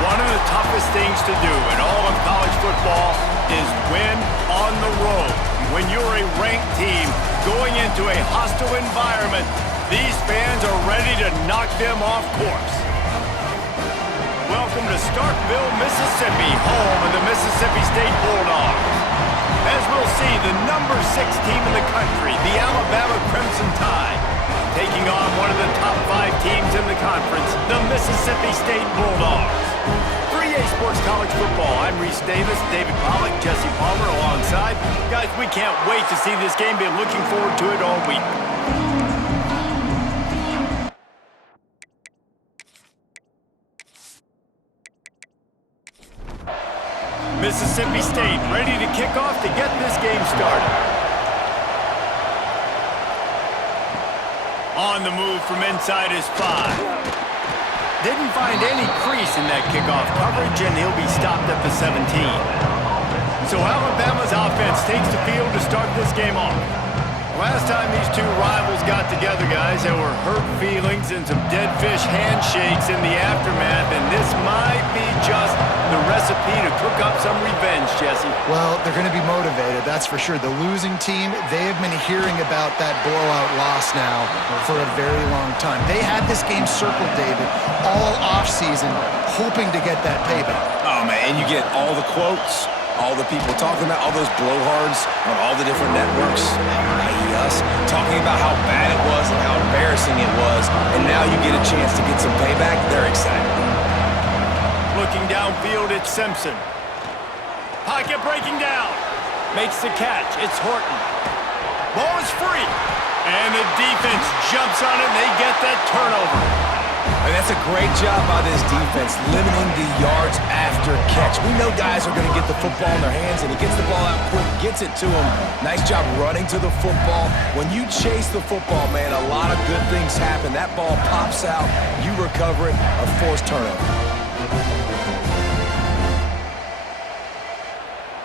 One of the toughest things to do in all of college football is win on the road. When you're a ranked team going into a hostile environment, these fans are ready to knock them off course. Welcome to Starkville, Mississippi, home of the Mississippi State Bulldogs. As we'll see, the number 6 team in the country, the Alabama Crimson Tide, taking on one of the top 5 teams in the conference, the Mississippi State Bulldogs. 3A Sports College Football. I'm Reese Davis, David Pollack, Jesse Palmer alongside. Guys, we can't wait to see this game. Been looking forward to it all week. Mississippi State ready to kick off to get this game started. On the move from inside his 5. Didn't find any crease in that kickoff coverage, and he'll be stopped at the 17. So Alabama's offense takes the field to start this game off. Last time these two rivals got together, guys, there were hurt feelings and some dead fish handshakes in the aftermath, and this might be just the recipe to cook up some revenge, Jesse. Well, they're going to be motivated, that's for sure. The losing team, they have been hearing about that blowout loss now for a very long time. They had this game circled, David, all offseason, hoping to get that payback. Oh, man, and you get all the quotes, all the people talking about all those blowhards on all the different networks, i.e. us, talking about how bad it was and how embarrassing it was, and now you get a chance to get some payback. They're excited. Looking downfield, it's Simpson. Pocket breaking down. Makes the catch. It's Horton. Ball is free. And the defense jumps on it, and they get that turnover. And that's a great job by this defense, limiting the yards after catch. We know guys are going to get the football in their hands, and he gets the ball out quick, gets it to him. Nice job running to the football. When you chase the football, man, a lot of good things happen. That ball pops out, you recover it, a forced turnover.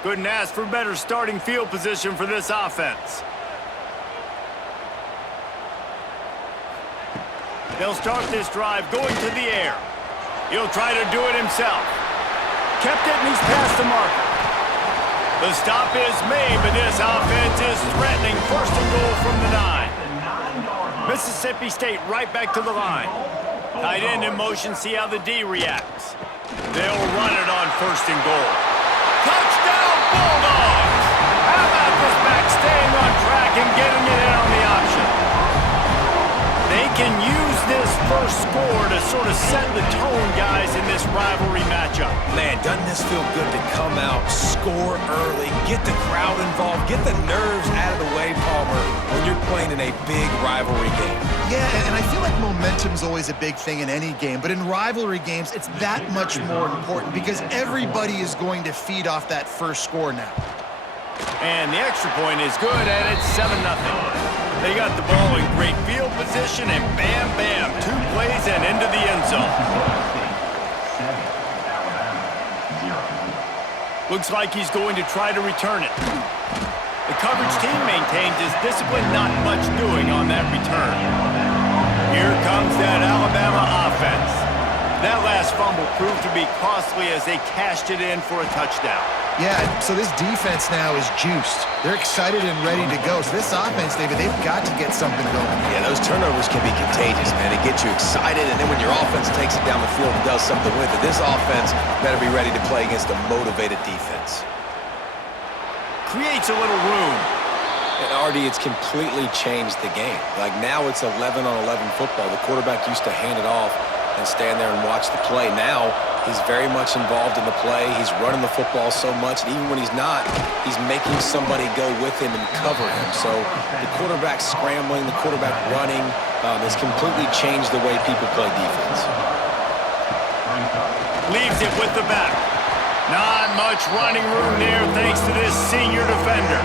Couldn't ask for better starting field position for this offense. They'll start this drive going to the air. He'll try to do it himself. Kept it, and he's past the marker. The stop is made, but this offense is threatening. First and goal from the 9. Mississippi State right back to the line. Tight end in motion, see how the D reacts. They'll run it on first and goal. Touchdown, Bulldogs! How about this back staying on track and getting it in on the option? They can use this first score to sort of set the tone, guys, in this rivalry matchup. Man, doesn't this feel good to come out, score early, get the crowd involved, get the nerves out of the way, Palmer, when you're playing in a big rivalry game? Yeah, and I feel like momentum's always a big thing in any game, but in rivalry games, it's that much more important because everybody is going to feed off that first score now. And the extra point is good, and it's 7-0. They got the ball in great field position, and bam, bam, 2 plays and into the end zone. Looks like he's going to try to return it. The coverage team maintains his discipline, not much doing on that return. Here comes that Alabama offense. That last fumble proved to be costly as they cashed it in for a touchdown. Yeah, so this defense now is juiced. They're excited and ready to go. So this offense, David, they've got to get something going. Yeah, those turnovers can be contagious, man. It gets you excited, and then when your offense takes it down the field and does something with it, this offense better be ready to play against a motivated defense. Creates a little room. And Artie, it's completely changed the game. Like now it's 11-on-11 football. The quarterback used to hand it off and stand there and watch the play. Now he's very much involved in the play. He's running the football so much, and even when he's not, he's making somebody go with him and cover him. So the quarterback scrambling, the quarterback running has completely changed the way people play defense. Leaves it with the back. Not much running room there thanks to this senior defender.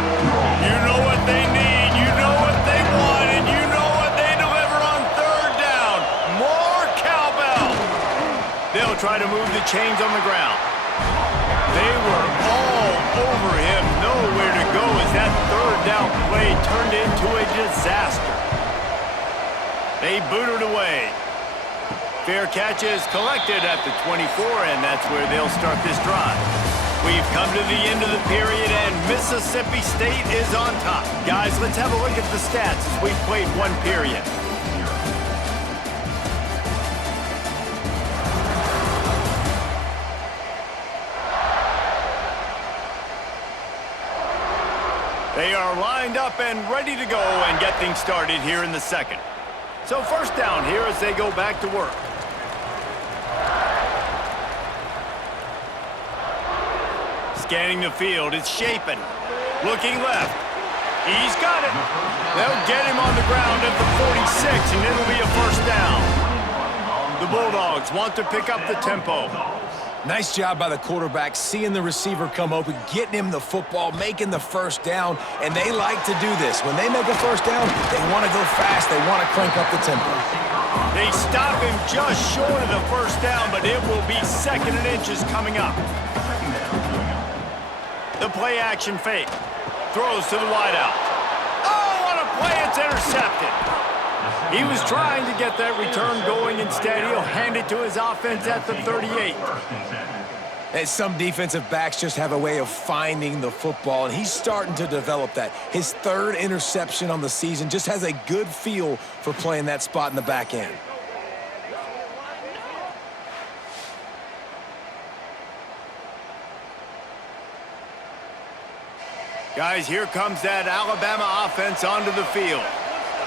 You know what they need, you know what they want, and you know what they deliver on third down. More cowbell. They'll try to move the chains on the ground. They were all over him, nowhere to go as that third down play turned into a disaster. They boot it away. Fair catch is collected at the 24, and that's where they'll start this drive. We've come to the end of the period, and Mississippi State is on top. Guys, let's have a look at the stats as we've played one period. They are lined up and ready to go and get things started here in the second. So first down here as they go back to work. Scanning the field, it's Shapen. Looking left. He's got it. They'll get him on the ground at the 46, and it'll be a first down. The Bulldogs want to pick up the tempo. Nice job by the quarterback, seeing the receiver come open, getting him the football, making the first down, and they like to do this. When they make a first down, they want to go fast. They want to crank up the tempo. They stop him just short of the first down, but it will be 2nd and inches coming up. The play action fake. Throws to the wideout. Oh, what a play! It's intercepted. He was trying to get that return going. Instead, he'll hand it to his offense at the 38. And some defensive backs just have a way of finding the football, and he's starting to develop that. His 3rd interception on the season, just has a good feel for playing that spot in the back end. Guys, here comes that Alabama offense onto the field.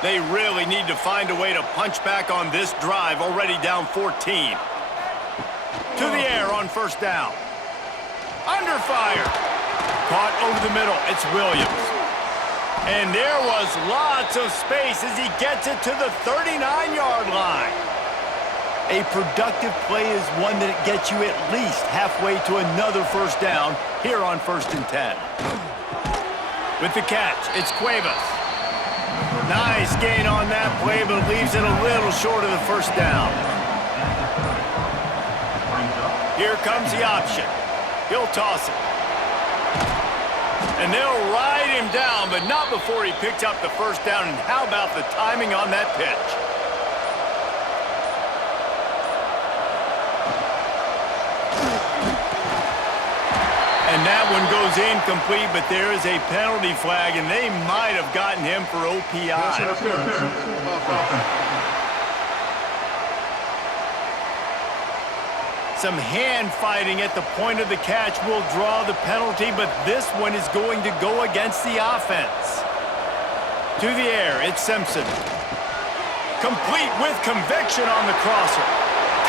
They really need to find a way to punch back on this drive, already down 14. To the air on first down. Under fire. Caught over the middle. It's Williams. And there was lots of space as he gets it to the 39-yard line. A productive play is one that gets you at least halfway to another first down here on 1st and 10. With the catch, it's Cuevas. Nice gain on that play, but leaves it a little short of the first down. Here comes the option. He'll toss it. And they'll ride him down, but not before he picks up the first down. And how about the timing on that pitch? And that one goes incomplete, but there is a penalty flag, and they might have gotten him for OPI. Some hand fighting at the point of the catch will draw the penalty, but this one is going to go against the offense. To the air, it's Simpson. Complete with conviction on the crosser.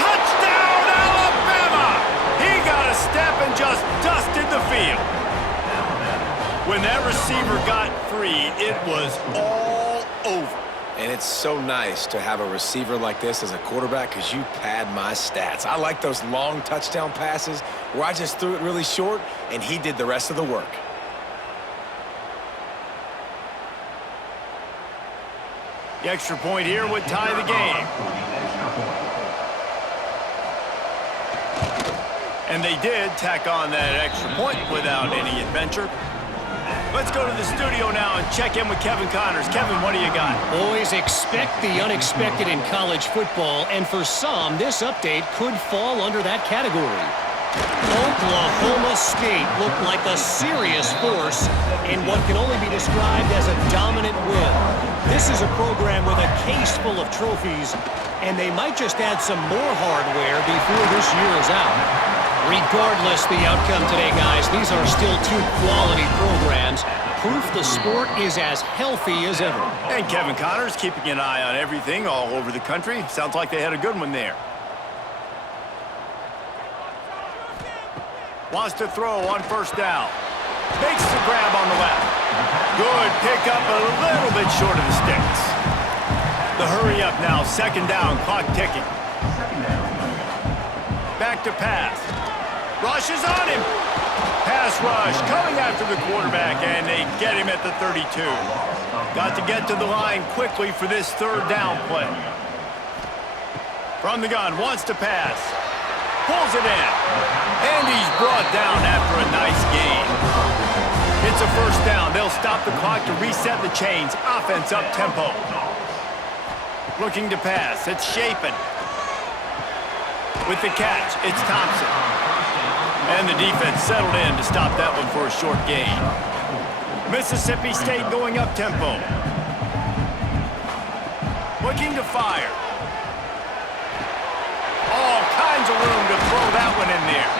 Touchdown, Alabama! He got a step and just dusted the field. When that receiver got free, it was all over. And it's so nice to have a receiver like this as a quarterback because you pad my stats. I like those long touchdown passes where I just threw it really short and he did the rest of the work. The extra point here would tie the game. And they did tack on that extra point without any adventure. Let's go to the studio now and check in with Kevin Connors. Kevin, what do you got? Always expect the unexpected in college football, and for some, this update could fall under that category. Oklahoma State looked like a serious force in what can only be described as a dominant win. This is a program with a case full of trophies, and they might just add some more hardware before this year is out. Regardless the outcome today, guys, these are still 2 quality programs. Proof the sport is as healthy as ever. And Kevin Connors keeping an eye on everything all over the country. Sounds like they had a good one there. Wants to throw on first down. Makes the grab on the left. Good pickup, a little bit short of the sticks. The hurry up now, 2nd down, clock ticking. Back to pass. Rush is on him. Pass rush coming after the quarterback, and they get him at the 32. Got to get to the line quickly for this 3rd down play. From the gun, wants to pass. Pulls it in. And he's brought down after a nice gain. It's a first down. They'll stop the clock to reset the chains. Offense up tempo. Looking to pass. It's Shapen. With the catch, it's Thompson. And the defense settled in to stop that one for a short gain. Mississippi State going up-tempo. Looking to fire. All kinds of room to throw that one in there.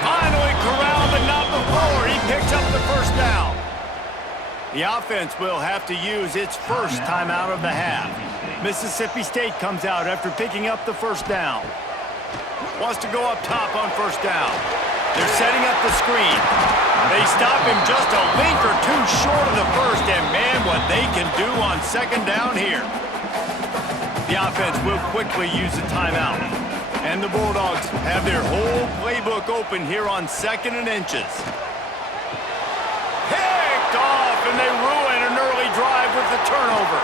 Finally corralled, but not before. He picks up the first down. The offense will have to use its first timeout of the half. Mississippi State comes out after picking up the first down. Wants to go up top on first down. They're setting up the screen. They stop him just a link or two short of the first, and man, what they can do on second down here. The offense will quickly use a timeout. And the Bulldogs have their whole playbook open here on 2nd and inches. Picked off, and they ruin an early drive with the turnover.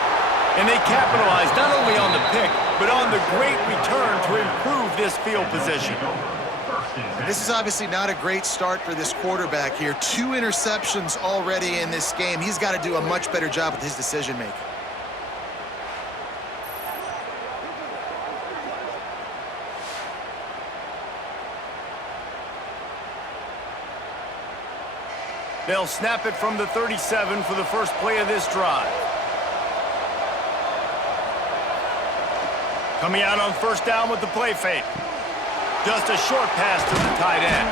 And they capitalize not only on the pick, but on the great return to improve this field position. This is obviously not a great start for this quarterback here. 2 interceptions already in this game. He's got to do a much better job with his decision-making. They'll snap it from the 37 for the first play of this drive. Coming out on first down with the play fake. Just a short pass to the tight end.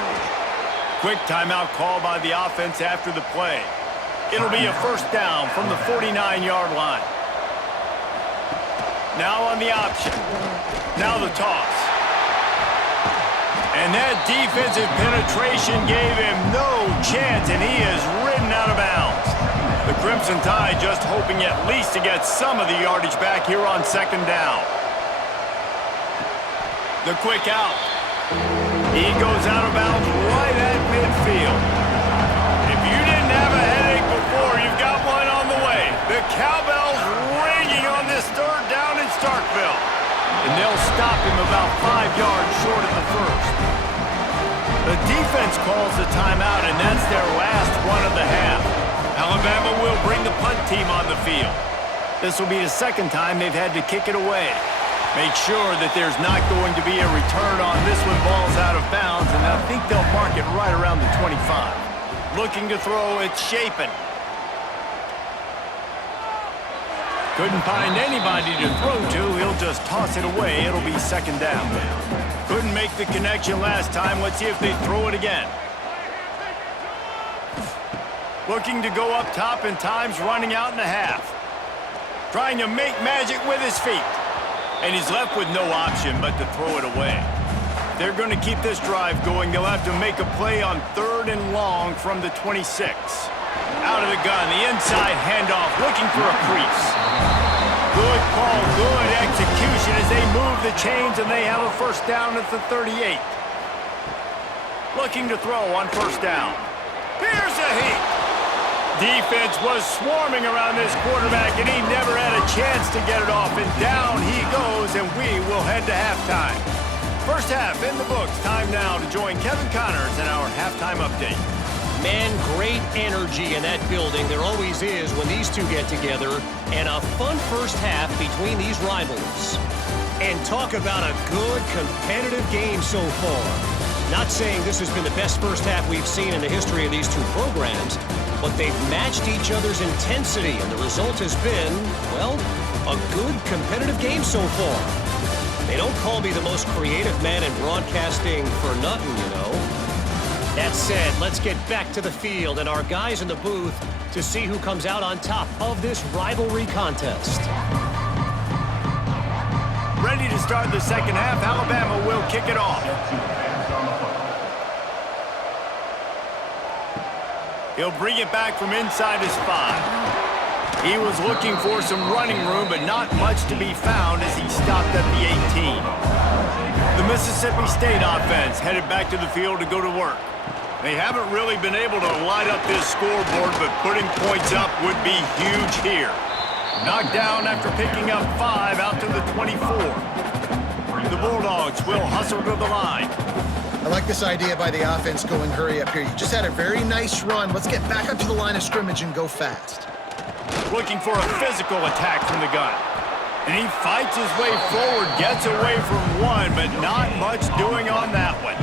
Quick timeout call by the offense after the play. It'll be a first down from the 49-yard line. Now on the option. Now the toss. And that defensive penetration gave him no chance, and he is ridden out of bounds. The Crimson Tide just hoping at least to get some of the yardage back here on second down. The quick out. He goes out of bounds right at midfield. If you didn't have a headache before, you've got one on the way. The cowbell's ringing on this third down in Starkville. And they'll stop him about 5 yards short of the first. The defense calls the timeout, and that's their last one of the half. Alabama will bring the punt team on the field. This will be the second time they've had to kick it away. Make sure that there's not going to be a return on this one. Ball's out of bounds, and I think they'll mark it right around the 25. Looking to throw, it's Shapen. Couldn't find anybody to throw to. He'll just toss it away. It'll be second down. Couldn't make the connection last time. Let's see if they throw it again. Looking to go up top, and time's running out in the half. Trying to make magic with his feet. And he's left with no option but to throw it away. If they're going to keep this drive going, they'll have to make a play on 3rd and long from the 26. Out of the gun, the inside handoff, looking for a crease. Good call, good execution as they move the chains, and they have a first down at the 38. Looking to throw on first down. Here's a heat. Defense was swarming around this quarterback, and he never had a chance to get it off, and down he goes, and we will head to halftime. First half in the books. Time now to join Kevin Connors in our halftime update. Man, great energy in that building. There always is when these two get together, and a fun first half between these rivals. And talk about a good competitive game so far. Not saying this has been the best first half we've seen in the history of these two programs, but they've matched each other's intensity, and the result has been, well, a good competitive game so far. They don't call me the most creative man in broadcasting for nothing, you know. That said, let's get back to the field and our guys in the booth to see who comes out on top of this rivalry contest. Ready to start the second half. Alabama will kick it off. He'll bring it back from inside his 5. He was looking for some running room, but not much to be found as he stopped at the 18. The Mississippi State offense headed back to the field to go to work. They haven't really been able to light up this scoreboard, but putting points up would be huge here. Knocked down after picking up 5 out to the 24. The Bulldogs will hustle to the line. I like this idea by the offense going hurry up here. You just had a very nice run. Let's get back up to the line of scrimmage and go fast. Looking for a physical attack from the gun. And he fights his way forward, gets away from one, but not much doing on that one.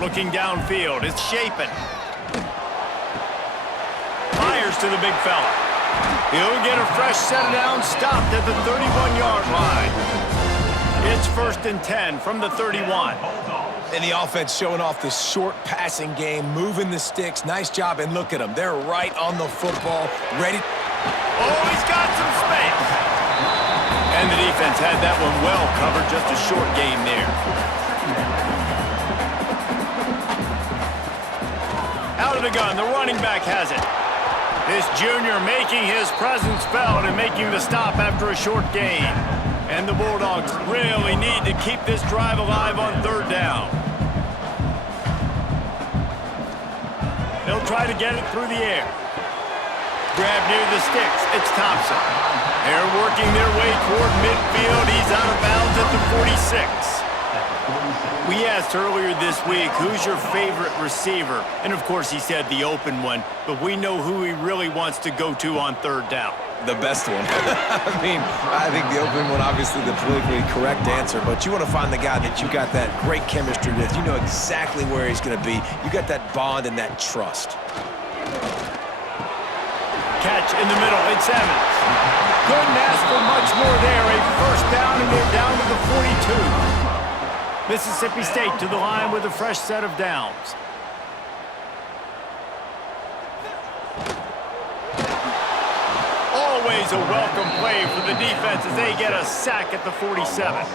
Looking downfield, it's Shapen. Fires to the big fella. He'll get a fresh set of downs, stopped at the 31-yard line. It's 1st and 10 from the 31. And the offense showing off the short passing game, moving the sticks. Nice job, and look at them. They're right on the football, ready. Oh, he's got some space. And the defense had that one well covered, just a short gain there. Out of the gun, the running back has it. This junior making his presence felt and making the stop after a short gain. And the Bulldogs really need to keep this drive alive on 3rd down. They'll try to get it through the air. Grab near the sticks. It's Thompson. They're working their way toward midfield. He's out of bounds at the 46. We asked earlier this week, who's your favorite receiver? And, of course, he said the open one, but we know who he really wants to go to on 3rd down. The best one. I think the open one, obviously the politically correct answer, but you want to find the guy that you got that great chemistry with. You know exactly where he's going to be. You got that bond and that trust. Catch in the middle. It's Evans. Couldn't ask for much more there. A 1st down, and they're down to the 42. Mississippi State to the line with a fresh set of downs. Always a welcome play for the defense as they get a sack at the 47.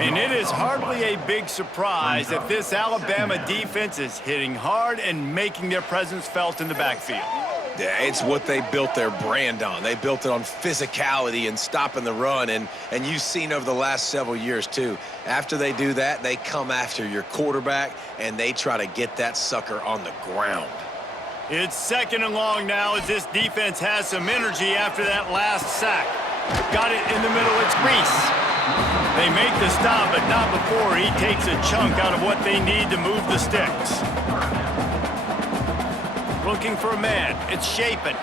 And it is hardly a big surprise if this Alabama defense is hitting hard and making their presence felt in the backfield. Yeah, it's what they built their brand on. They built it on physicality and stopping the run, and you've seen over the last several years, too. After they do that, they come after your quarterback, and they try to get that sucker on the ground. It's 2nd and long now as this defense has some energy after that last sack. Got it in the middle, it's Reese. They make the stop, but not before he takes a chunk out of what they need to move the sticks. Looking for a man, it's Shapen.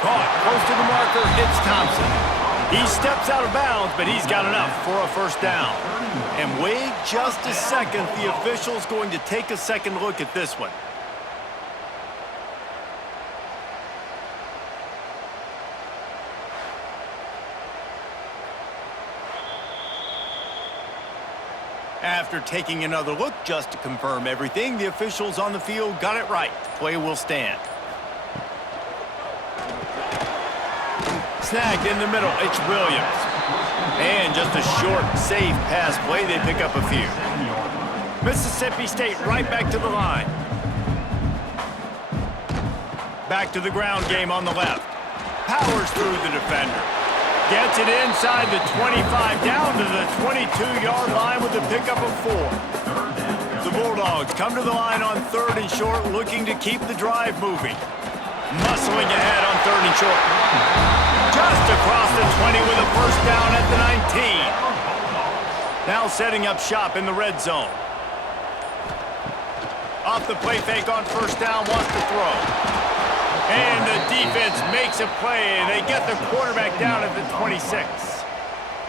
Caught, close to the marker, it's Thompson. He steps out of bounds, but he's got enough for a 1st down. And wait just a second, the official's going to take a second look at this one. After taking another look just to confirm everything, the officials on the field got it right. Play will stand. Snagged in the middle, it's Williams. And just a short, safe pass play, they pick up a few. Mississippi State right back to the line. Back to the ground game on the left. Powers through the defender. Gets it inside the 25, down to the 22-yard line with a pickup of 4. The Bulldogs come to the line on 3rd and short, looking to keep the drive moving. Muscling ahead on 3rd and short. Just across the 20 with a 1st down at the 19. Now setting up shop in the red zone. Off the play fake on 1st down, wants to throw. And the defense makes a play. They get the quarterback down at the 26.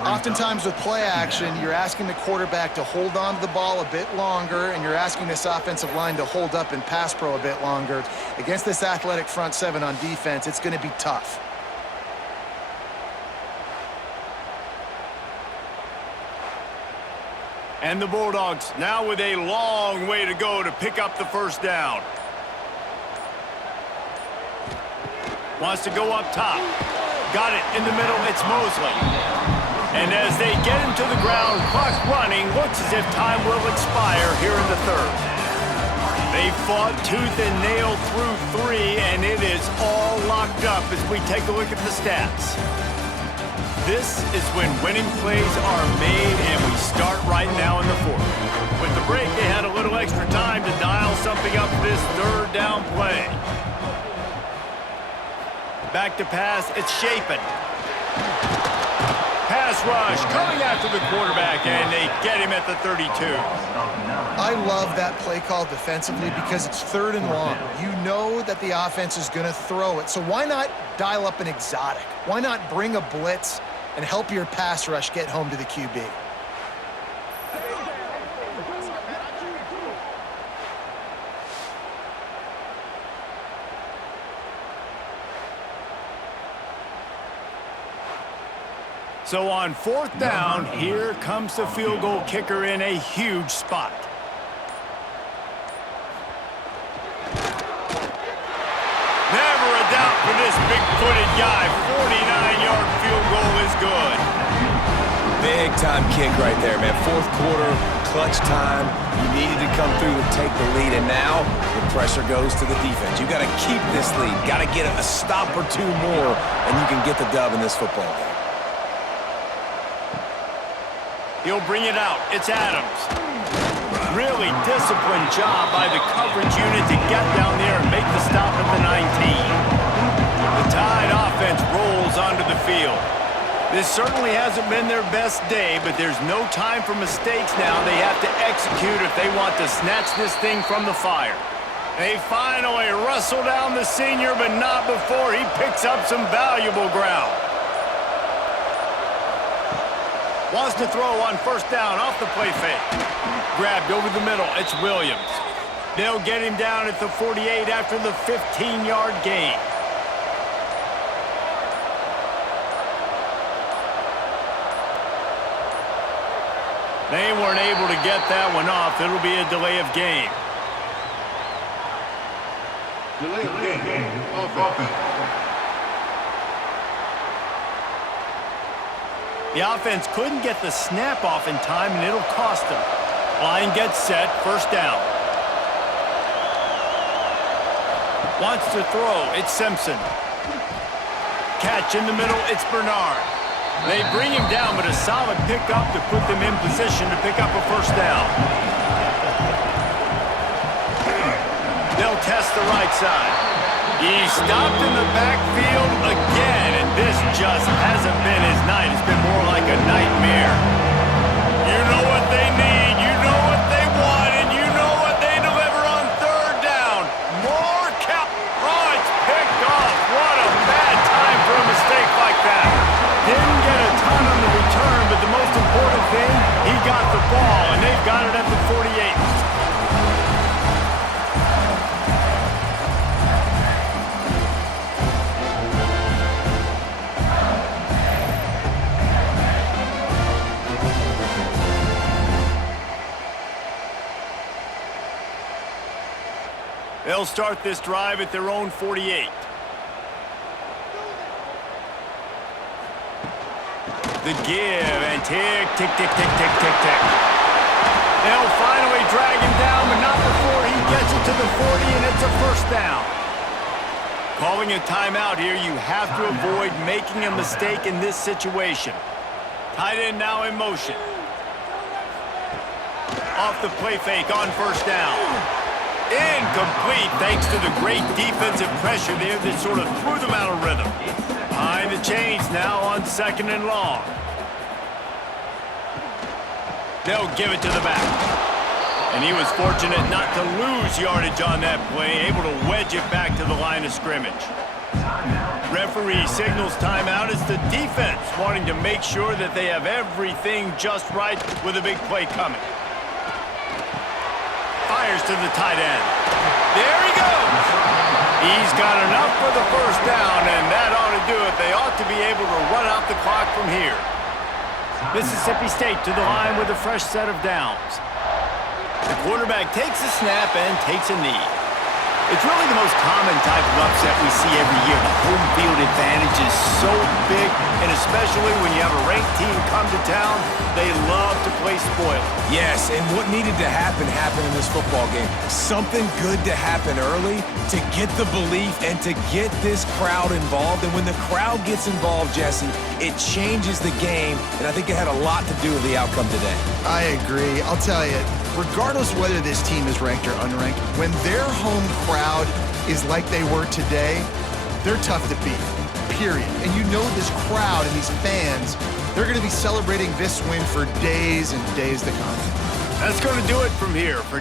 Oftentimes with play action, you're asking the quarterback to hold on to the ball a bit longer, and you're asking this offensive line to hold up in pass pro a bit longer. Against this athletic front 7 on defense, it's going to be tough. And the Bulldogs now with a long way to go to pick up the 1st down. Wants to go up top. Got it in the middle, it's Mosley. And as they get him to the ground, clock running, looks as if time will expire here in the 3rd. They fought tooth and nail through 3, and it is all locked up as we take a look at the stats. This is when winning plays are made, and we start right now in the 4th. With the break, they had a little extra time to dial something up for this 3rd down play. Back to pass, it's Shapen. Pass pass rush coming after the quarterback, and they get him at the 32. I love that play call defensively because it's 3rd and long. You know that the offense is going to throw it, so why not dial up an exotic? Why not bring a blitz and help your pass rush get home to the QB? So on 4th down, here comes the field goal kicker in a huge spot. Never a doubt for this big-footed guy. 49-yard field goal is good. Big-time kick right there, man. 4th quarter, clutch time. You needed to come through and take the lead, and now the pressure goes to the defense. You got to keep this lead. Got to get a stop or two more, and you can get the dub in this football game. He'll bring it out. It's Adams. Really disciplined job by the coverage unit to get down there and make the stop at the 19. The Tide offense rolls onto the field. This certainly hasn't been their best day, but there's no time for mistakes now. They have to execute if they want to snatch this thing from the fire. They finally wrestle down the senior, but not before he picks up some valuable ground. Wants to throw on 1st down off the play fake. Grabbed over the middle. It's Williams. They'll get him down at the 48 after the 15-yard gain. They weren't able to get that one off. It'll be a delay of game. Delay of game. Offense. The offense couldn't get the snap off in time, and it'll cost them. Line gets set, 1st down. Wants to throw, it's Simpson. Catch in the middle, it's Bernard. They bring him down, but a solid pickup to put them in position to pick up a 1st down. They'll test the right side. He's stopped in the backfield again, and this just hasn't been his night. It's been more like a nightmare. You know what they need, you know what they want, and you know what they deliver on 3rd down. More count. Oh, it's picked off. What a bad time for a mistake like that. Didn't get a ton on the return, but the most important thing, he got the ball, and they've got it at the 48. They'll start this drive at their own 48. The give, and tick, tick, tick, tick, tick, tick, tick. They'll finally drag him down, but not before he gets it to the 40, and it's a 1st down. Calling a timeout here, you have to avoid making a mistake in this situation. Tight end now in motion. Off the play fake on 1st down. Incomplete, thanks to the great defensive pressure there that sort of threw them out of rhythm. Behind the chains now on 2nd and long. They'll give it to the back. And he was fortunate not to lose yardage on that play, able to wedge it back to the line of scrimmage. Referee signals timeout. It's the defense wanting to make sure that they have everything just right with a big play coming. Fires to the tight end. There he goes. He's got enough for the 1st down, and that ought to do it. They ought to be able to run out the clock from here. Mississippi State to the line with a fresh set of downs. The quarterback takes a snap and takes a knee. It's really the most common type of upset we see every year. The home field advantage is so big, and especially when you have a ranked team come to town, they love to play spoiler. Yes, and what needed to happen happened in this football game. Something good to happen early to get the belief and to get this crowd involved. And when the crowd gets involved, Jesse, it changes the game, and I think it had a lot to do with the outcome today. I agree. I'll tell you, regardless whether this team is ranked or unranked, when their home crowd is like they were today, they're tough to beat, period. And you know this crowd and these fans They're going to be celebrating this win for days and days to come. That's going to do it from here for